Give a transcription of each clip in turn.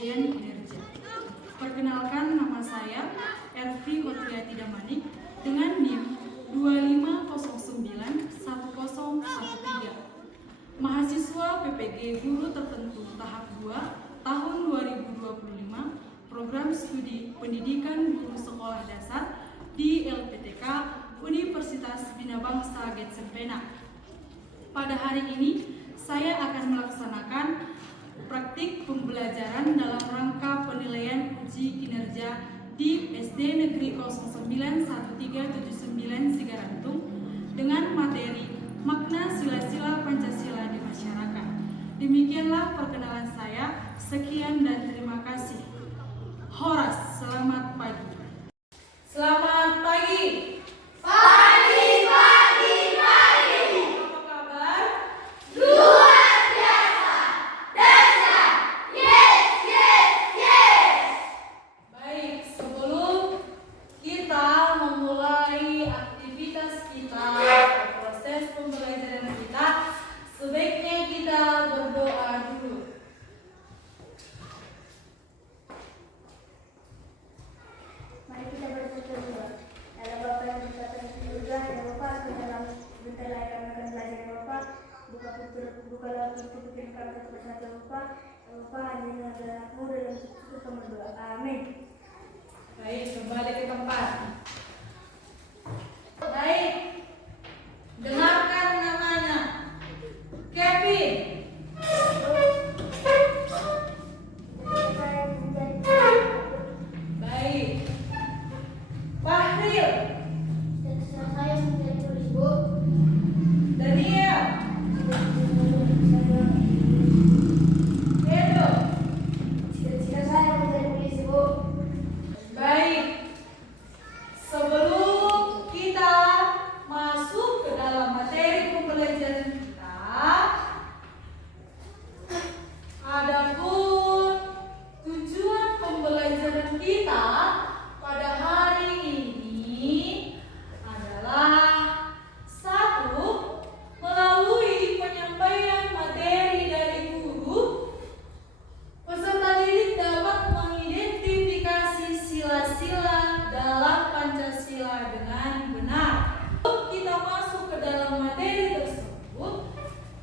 Pengabdian Kinerja. Perkenalkan, nama saya Ervi Kotriati Damanik dengan NIM 25091013. Mahasiswa PPG Guru Tertentu Tahap 2 tahun 2025, Program Studi Pendidikan Guru Sekolah Dasar di LPTK Universitas Bina Bangsa Getsempenak. Pada hari ini, saya akan melaksanakan praktik pembelajaran dalam rangka penilaian uji kinerja di SD Negeri 091379 Sigarantung dengan materi makna sila-sila Pancasila di masyarakat. Demikianlah perkenalan saya. Sekian dan terima kasih. Horas, selamat pagi. Selamat pagi. Bukalah pintu kami kepada Bapa, hadirin anakmu dalam sukses berdoa. Amin. Baik, kembali ke tempat. Baik, dengarkan namanya. Kevin. Baik. Fahril. Saya menjadi tulis, Bu. Daniel. Edo. Cita-cita saya menjadi polisi, Bu. Baik. Sebelum kita masuk ke dalam materi pembelajaran kita, adapun tujuan pembelajaran kita pada hari ini adalah satu, melalui penyampaian materi dari guru, peserta didik dapat mengidentifikasi sila-sila dalam Pancasila dengan benar. Untuk kita masuk ke dalam materi tersebut,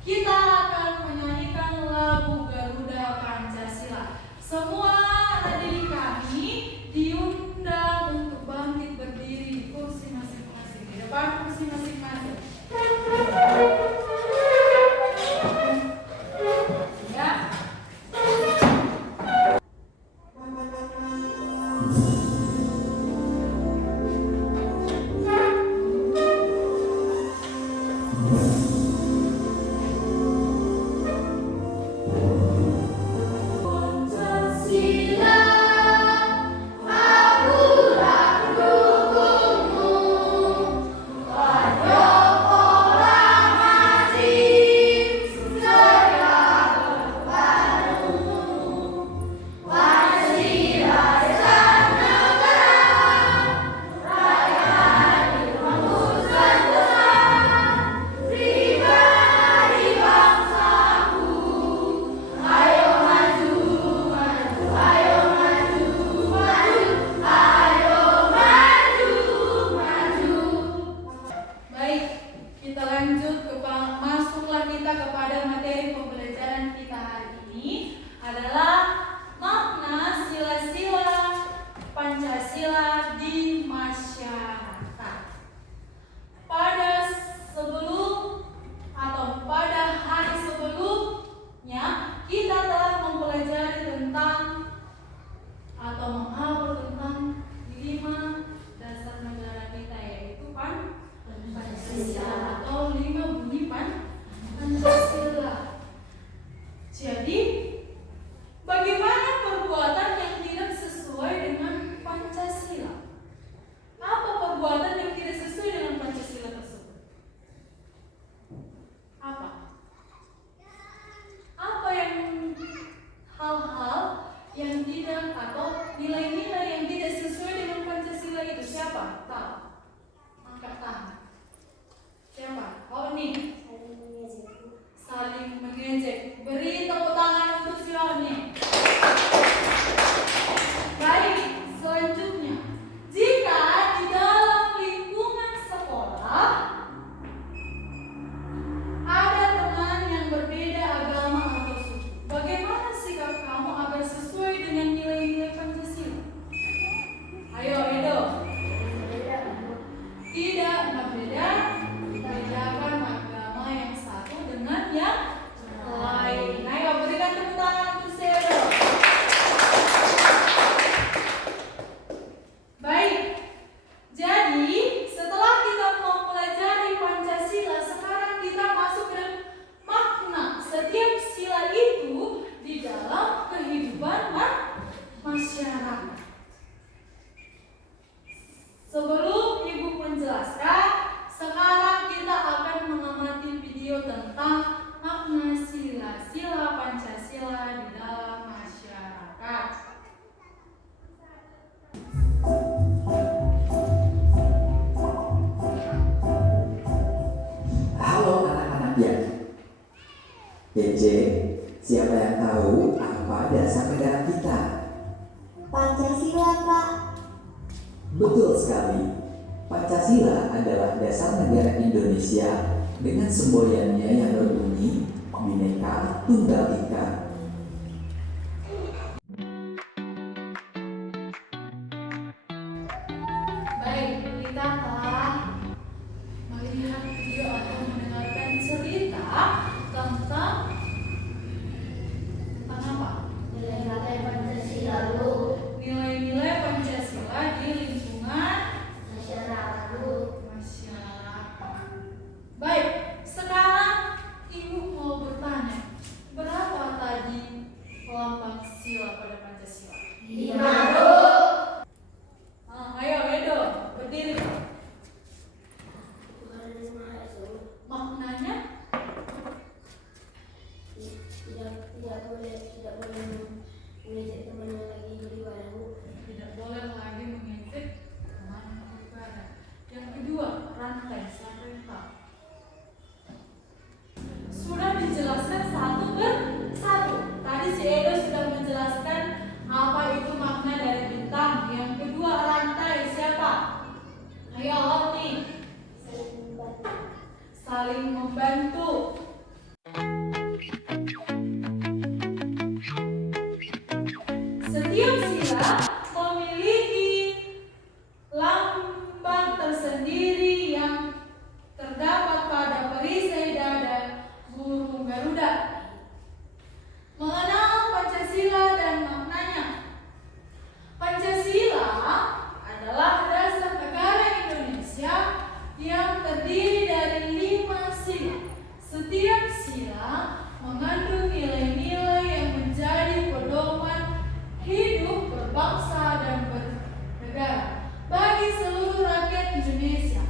kita akan menyanyikan lagu Garuda Pancasila. Semua anak didik kami diundang untuk bangkit berdiri di kursi masing-masing, di depan kursi masing-masing. Ya. Saling mengejek. Beri tepuk tangan untuk Sioni. JJ, siapa yang tahu apa dasar negara kita? Pancasila, Pak. Betul sekali. Pancasila adalah dasar negara Indonesia dengan semboyannya yang berbunyi Bhinneka Tunggal Ika. Baik, kita telah melihat video atau mendengarkan cerita tentang apa? Nilai-nilai Pancasila, Bu. Nilai-nilai Pancasila di lingkungan Masyarakat. masyarakat. Baik, sekarang Ibu mau bertanya, berapa tadi lambang sila pada Pancasila? 5, Bu. Ayo Edo, berdiri. Tuhan Yang Maha Esa. Maknanya? Tidak boleh mengejek teman yang lagi beribadah, Bu. Tidak boleh lagi mengintip teman beribadah. Yang kedua, rantai sampai tak. Sudah dijelaskan satu persatu. Tadi si Edo sudah menjelaskan apa itu makna dari bintang. Yang kedua, rantai siapa? Ayo Lotni. Saling membantu. Setiap sila memiliki lambang tersendiri yang terdapat pada perisai dada burung Garuda. Mengenal Pancasila dan maknanya. Pancasila adalah dasar negara Indonesia yang terdiri dari 5 sila. Setiap sila mengandung nilai-nilai yang menjadi pedoman hidup berbangsa dan bernegara bagi seluruh rakyat Indonesia.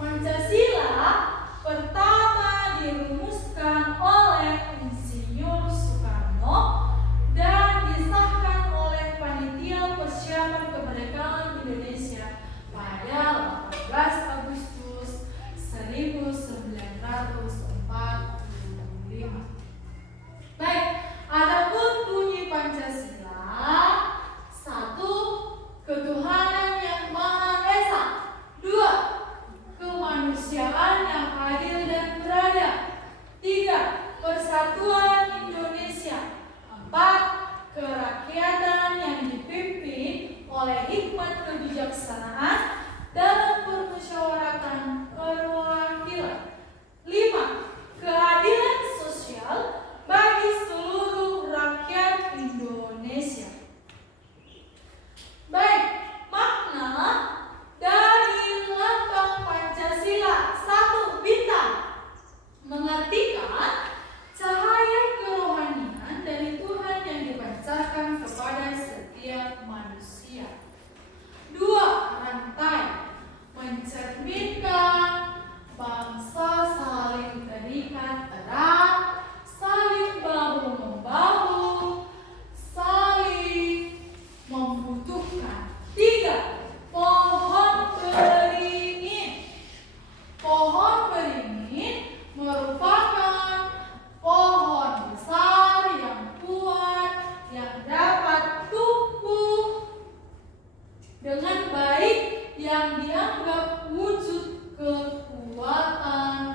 Pancasila pertama dirumuskan oleh Insinyur Soekarno dan disahkan oleh Panitia Persiapan Kemerdekaan Indonesia pada 18 Agustus 1945. Baik, adapun bunyi Pancasila: 1. Ketuhanan yang Maha Esa. 2. Kemanusiaan yang adil dan beradab. 3. Persatuan Indonesia. 4. Kerakyatan yang dipimpin oleh hikmat kebijaksanaan dalam permusyawaratan perwakilan. 5. Keadilan sosial bagi seluruh rakyat Indonesia. Baik, makna dari lambang Pancasila. 1. Bintang. Mengartikan cahaya kerohanian dari Tuhan yang dipancarkan kepada setiap manusia. 2. Rantai. Mencerminkan bangsa saling terikat erat, saling bahu-membahu, saling membutuhkan. 3. Pohon beringin. Pohon beringin merupakan pohon besar yang kuat yang dapat tumbuh dengan baik, yang dianggap wujud kekuatan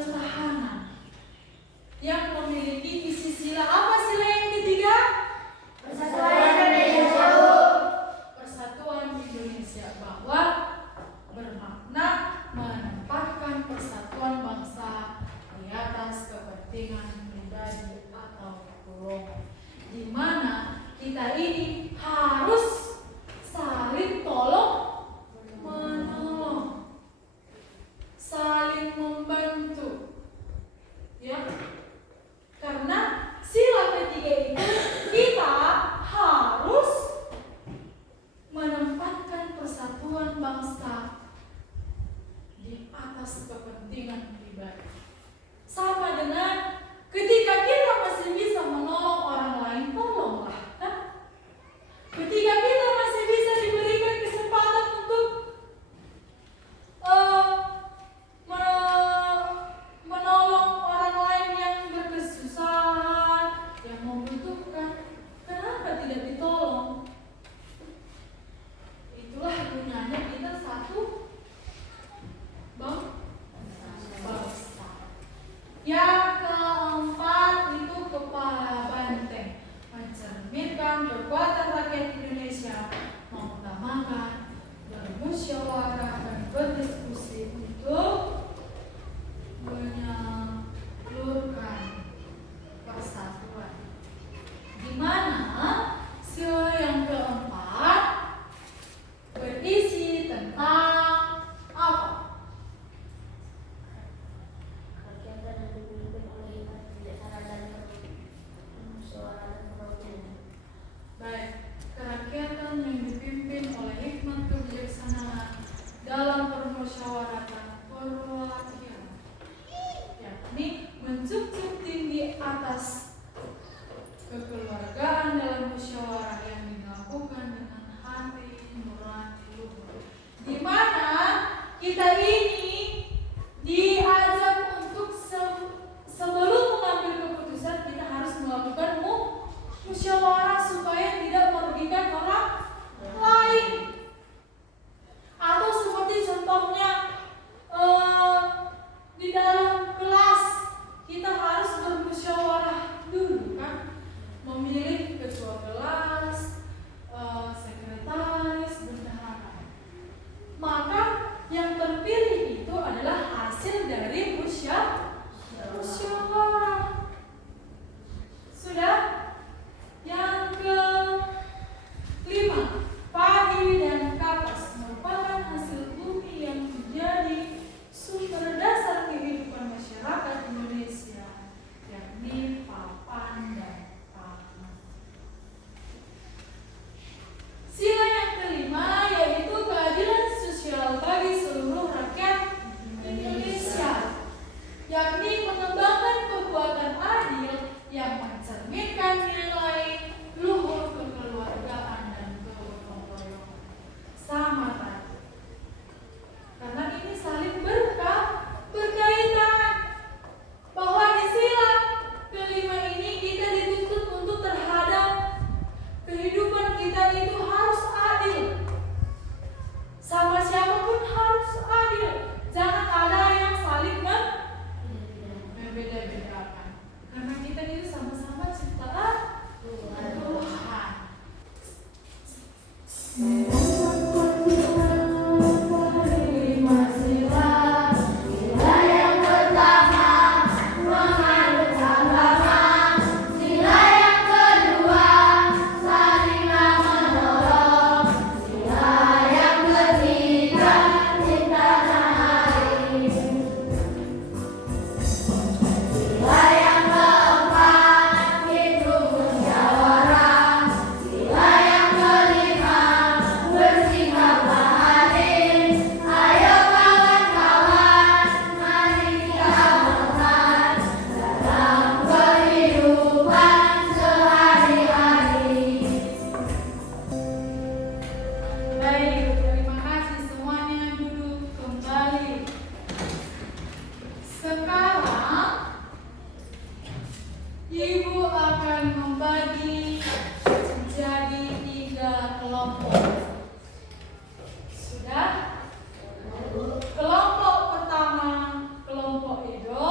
ketahanan yang memiliki isi sila. Apa sila yang ketiga? Persatuan Indonesia, bahwa bermakna menempatkan persatuan bangsa di atas kepentingan pribadi atau golongan, di mana kita ini harus saling tolong menolong, saling membantu, ya. Karena sila ketiga itu kita harus menempatkan persatuan bangsa di atas kepentingan pribadi. Sama dengan ketika kita masih bisa menolong orang lain, tolonglah, kan? Ketika kita masih bisa diberikan kesempatan untuk menolong orang lain yang berkesusahan, yang membutuhkan, kenapa tidak ditolong? Itulah gunanya kita satu bangsa. Yang keempat itu kepala banteng, mencerminkan kekuatan rakyat Indonesia, mengutamakan bermusyawarah dan berdiskusi untuk menyalurkan persatuan. Di mana sila yang keempat berisi tentang apa? Kegiatan yang dipimpin oleh hikmat kebijaksanaan dan permusyawaratan perwakilan. Baik, kerakyatan yang dipimpin oleh hikmat kebijaksanaan dalam permusyawaratan perwakilan, yakni menjunjung tinggi atas kekeluargaan dalam musyawarah yang dilakukan dengan hati nurani luhur, di mana kita ini diajak untuk sebelum mengambil keputusan kita harus melakukan musyawarah supaya tidak merugikan orang lain. Atau seperti contohnya di dalam kelas kita harus bermusyawarah dulu, kan? Memilih ketua kelas, sekretaris, bendahara. Maka yang terpilih itu adalah hasil dari musyawarah. Sudah? Yang kelima, padi dan kapas merupakan hasil bumi yang menjadi sumber dasar kehidupan masyarakat Indonesia, yakni papan dan tanah. Sila yang kelima yaitu keadilan sosial bagi seluruh rakyat Indonesia, yakni mengembangkan perbuatan adil yang mencerminkan nilai luhur kekeluargaan dan kegotong royongan. Sama tadi, karena ini saling berkaitan, bahwa di sila kelima ini kita dituntut untuk terhadap kehidupan kita itu harus adil. Sama siapapun harus adil. Jangan ada yang saling membeda-bedakan. Karena kita itu sama-sama ciptaan Tuhan. Sudah? Kelompok pertama, kelompok Edo.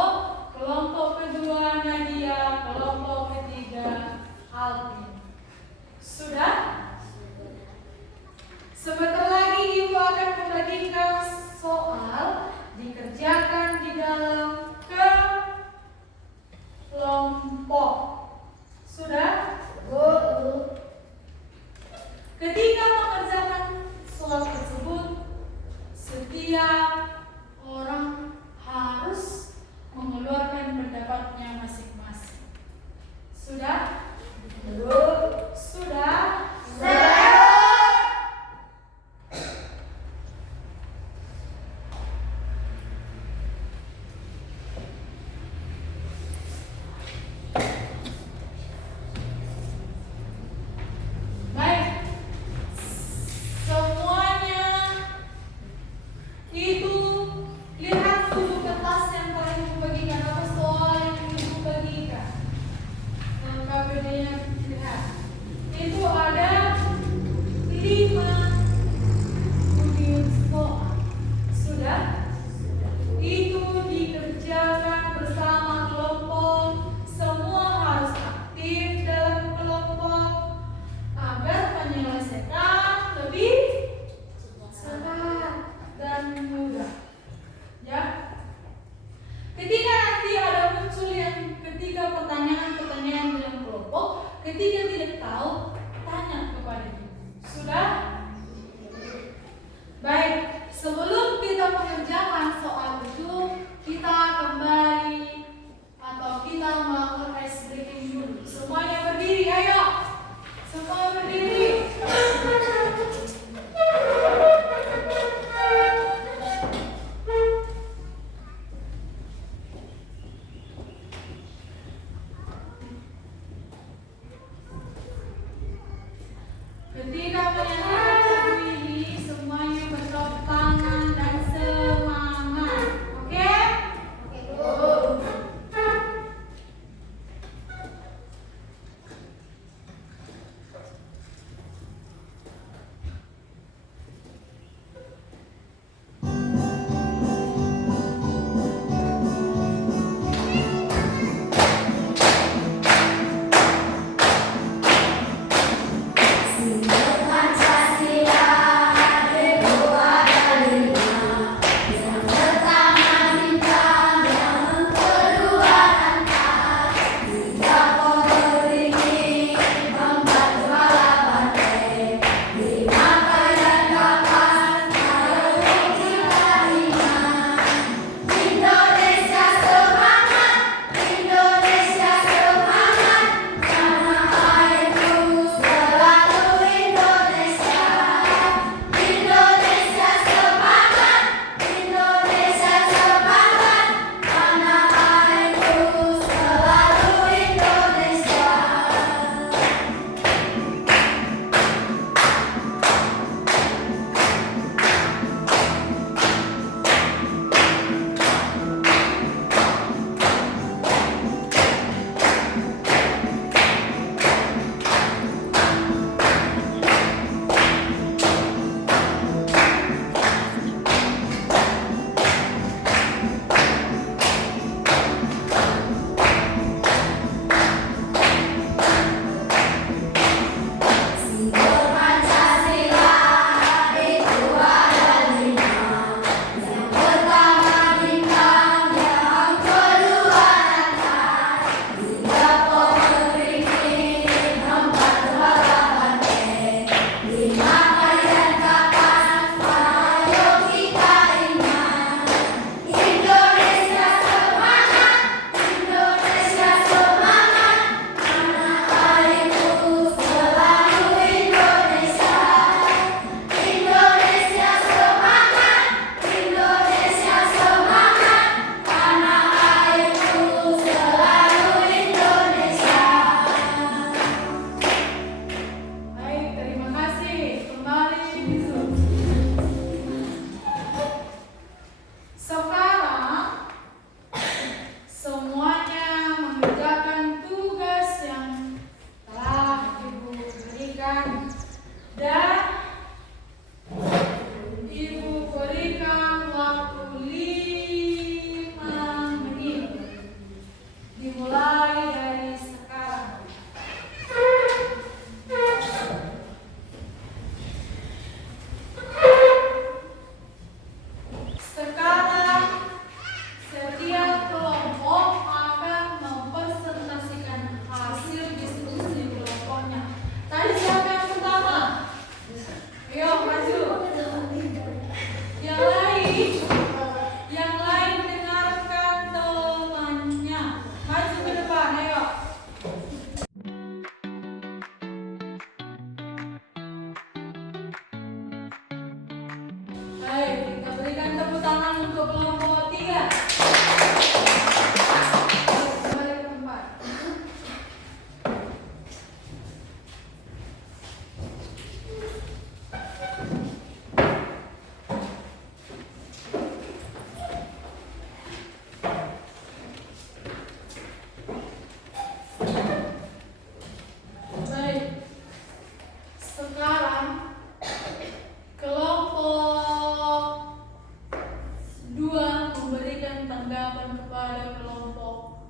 tanggapan kepada kelompok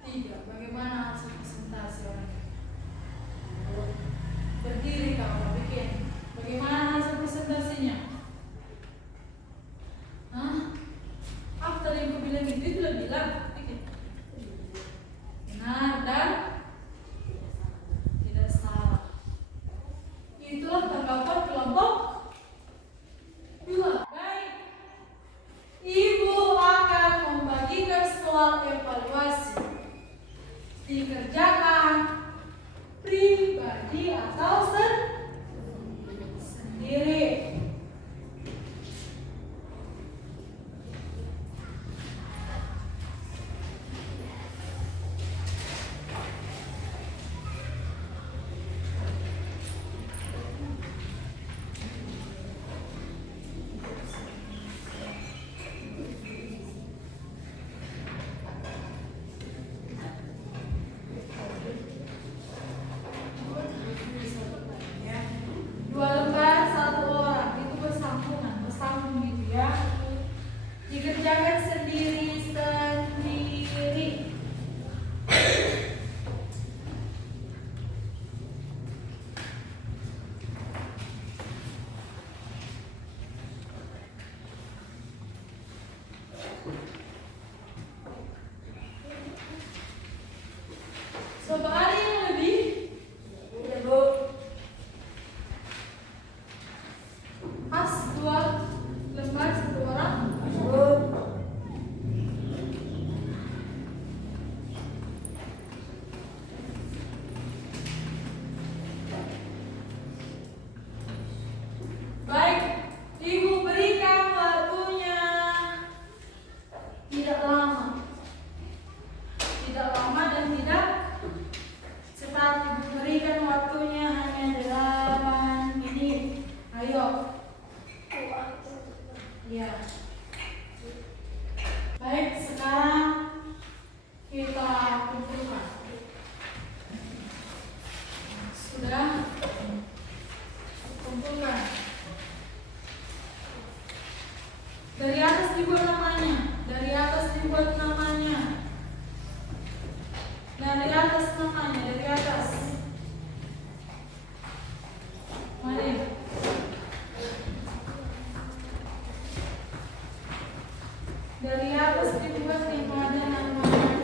3. Bagaimana hasil presentasi orangnya? Berdiri kamu bikin. Bagaimana hasil presentasinya? Hah? Apa tadi yang aku bilang itu belum bilang? Bikin. Benar dan tidak salah. Itulah tanggapan kelompok 2. Baik. Ibu akan membagikan soal evaluasi. Dikerjakan pribadi atau sendiri. Dua lembar satu orang itu bersambung gitu ya. Dikerjakan sendiri. Coba ada yang lebih? Ya, Bu. Pas 2 lembar satu orang. Bu. Baik, Ibu berikan waktunya tidak lama dan tidak cepat. Ibu berikan waktunya hanya 8 menit. Ayo. Ya. Baik, sekarang kita kumpulkan. Sudah kumpulkan. Dari atas dibuat namanya. Dari atas Mari. Dari atas dibuat yang ada namanya.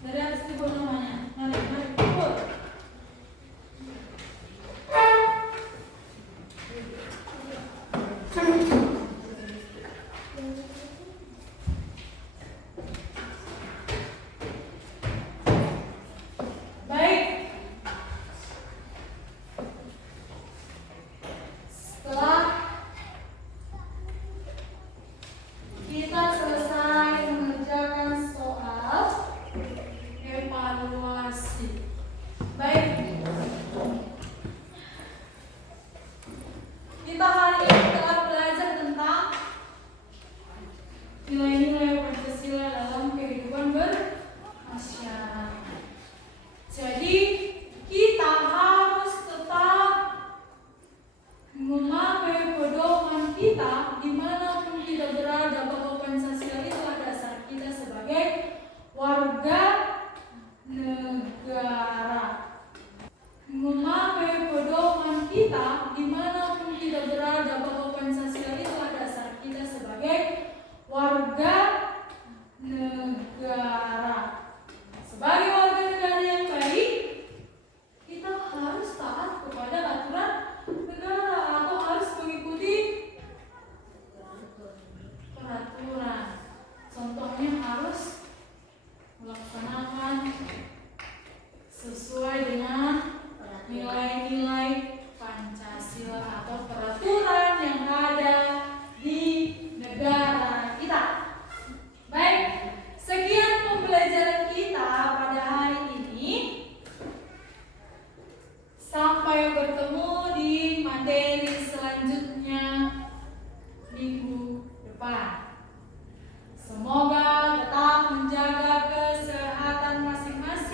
Dari atas dibuat namanya. Mari kumpul. Baik. Setelah kita selesai mengerjakan soal evaluasi. Baik. Kita hari ini telah belajar tentang nilai-nilai Pancasila dalam kehidupan bermasyarakat. Jadi kita harus tetap memakai pedoman kita dimanapun kita berada, bahwa Pancasila itulah dasar kita sebagai warga negara. Memakai pedoman kita dimanapun kita berada, bahwa Pancasila itulah dasar kita sebagai warga negara. Sebagai warga negara yang baik, kita harus taat kepada aturan negara atau harus mengikuti peraturan. Contohnya harus melaksanakan sesuai dengan nilai-nilai Pancasila atau peraturan yang ada di negara kita. Baik, sekian pembelajaran kita pada hari ini. Sampai bertemu di materi selanjutnya minggu depan. Semoga tetap menjaga kesehatan masing-masing.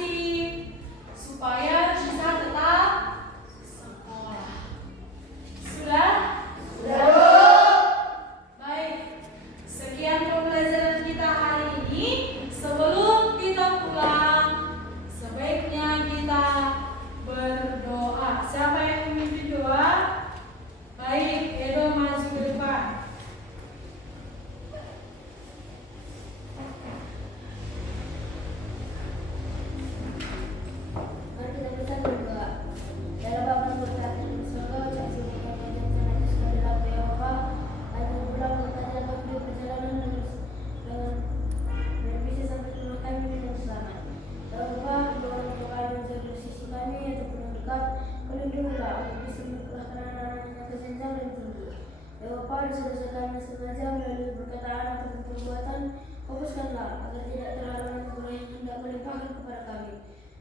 limpahkan kepada kami.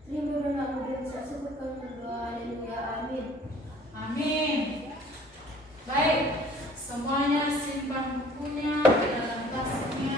Terima doamu dan syukur kami berdoa. Haleluya. Amin. Amin. Baik, semuanya simpan bukunya dalam tasnya.